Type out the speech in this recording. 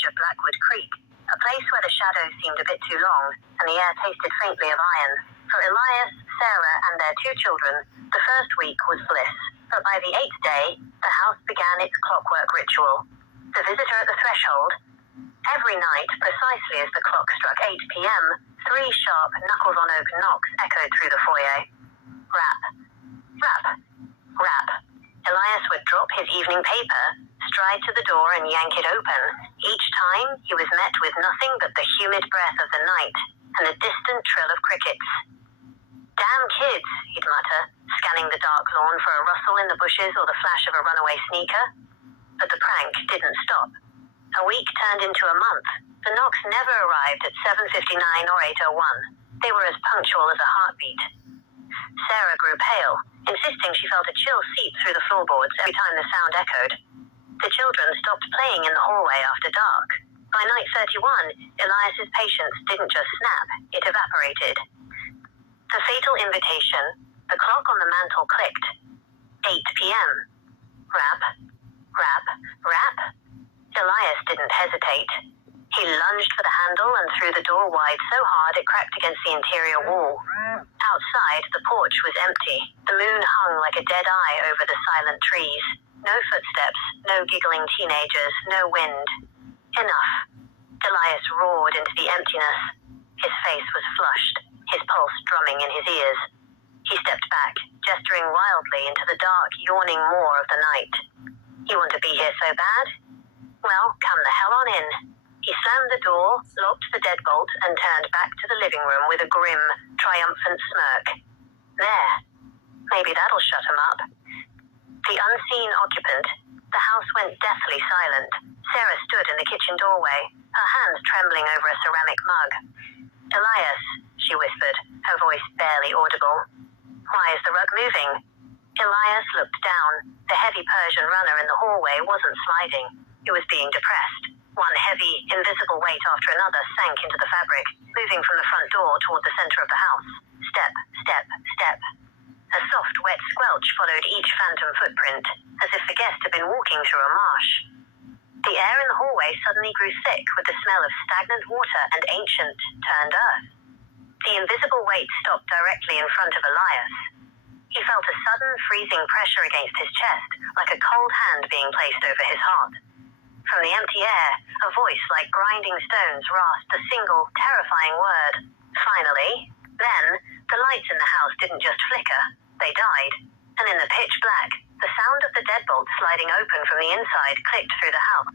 edge of Blackwood Creek, a place where the shadows seemed a bit too long and the air tasted faintly of iron. For Elias, Sarah, and their 2 children, the first week was bliss. But by the 8th day, the house began its clockwork ritual. The visitor at the threshold. Every night, precisely as the clock struck 8 p.m., 3 sharp knuckles-on-oak knocks echoed through the foyer. Rap. Rap. Rap. Elias would drop his evening paper, stride to the door and yank it open. Each time, he was met with nothing but the humid breath of the night and the distant trill of crickets. "Damn kids," he'd mutter, scanning the dark lawn for a rustle in the bushes or the flash of a runaway sneaker. But the prank didn't stop. A week turned into a month. The knocks never arrived at 7:59 or 8:01. They were as punctual as a heartbeat. Sarah grew pale, insisting she felt a chill seep through the floorboards every time the sound echoed. The children stopped playing in the hallway after dark. By night 31, Elias's patience didn't just snap, it evaporated. The fatal invitation, the clock on the mantel clicked. 8 p.m. Rap, rap, rap. Elias didn't hesitate. He lunged for the handle and threw the door wide so hard it cracked against the interior wall. Outside, the porch was empty. The moon hung like a dead eye over the silent trees. No footsteps, no giggling teenagers, no wind. Enough. Elias roared into the emptiness. His face was flushed, his pulse drumming in his ears. He stepped back, gesturing wildly into the dark, yawning maw of the night. "You want to be here so bad? Well, come the hell on in." He slammed the door, locked the deadbolt, and turned back to the living room with a grim, triumphant smirk. There. Maybe that'll shut him up. The unseen occupant. The house went deathly silent. Sarah stood in the kitchen doorway, her hands trembling over a ceramic mug. "Elias," she whispered, her voice barely audible. "Why is the rug moving?" Elias looked down. The heavy Persian runner in the hallway wasn't sliding. It was being depressed. One heavy, invisible weight after another sank into the fabric, moving from the front door toward the center of the house. Step, step, step. A soft, wet squelch followed each phantom footprint, as if the guest had been walking through a marsh. The air in the hallway suddenly grew thick with the smell of stagnant water and ancient, turned earth. The invisible weight stopped directly in front of Elias. He felt a sudden, freezing pressure against his chest, like a cold hand being placed over his heart. From the empty air, a voice like grinding stones rasped a single, terrifying word. Finally. Then, the lights in the house didn't just flicker, they died. And in the pitch black, the sound of the deadbolt sliding open from the inside clicked through the house.